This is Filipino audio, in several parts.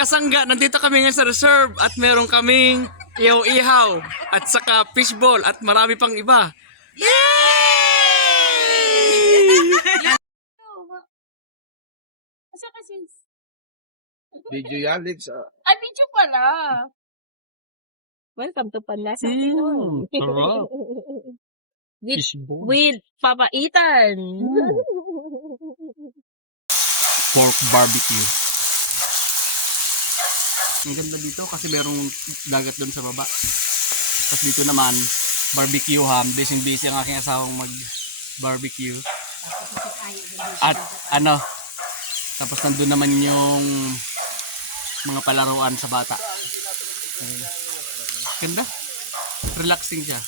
kasangga, nandito kami ngayon sa reserve at meron kaming ihaw-ihaw at saka fishball at marami pang iba. Asa kasi? Video yan, Alex. Ay, video pala. Welcome to Panlasa. Sarap. with, Fishball. with Papa Ethan. Pork barbecue. Ang ganda dito kasi merong dagat doon sa baba. Tapos dito naman, barbecue ham. Busy ang aking asawang mag-barbecue. At ano, tapos nandun naman yung mga palaruan sa bata. Ganda. Relaxing siya.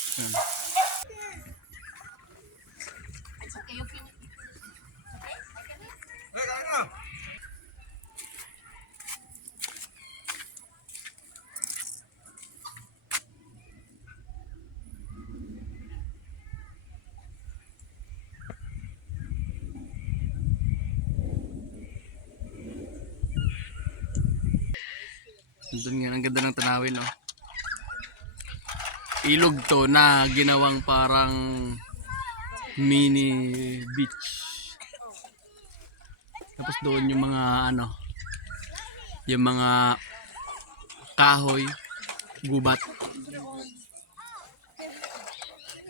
Doon nga, ang ganda ng tanawin, no? Ilog to na ginawang parang mini beach. Tapos doon yung mga ano, yung mga kahoy, gubat.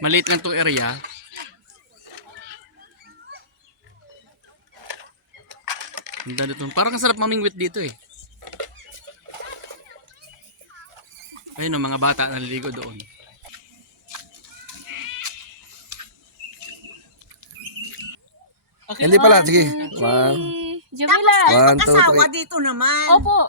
Maliit lang tong area. Ang ganda to. Parang ang sarap mamingwit dito eh. Ayun ang mga bata naliligo doon. Hindi pala, sige. Jamila. One, two, Asawa three. dito naman. Opo.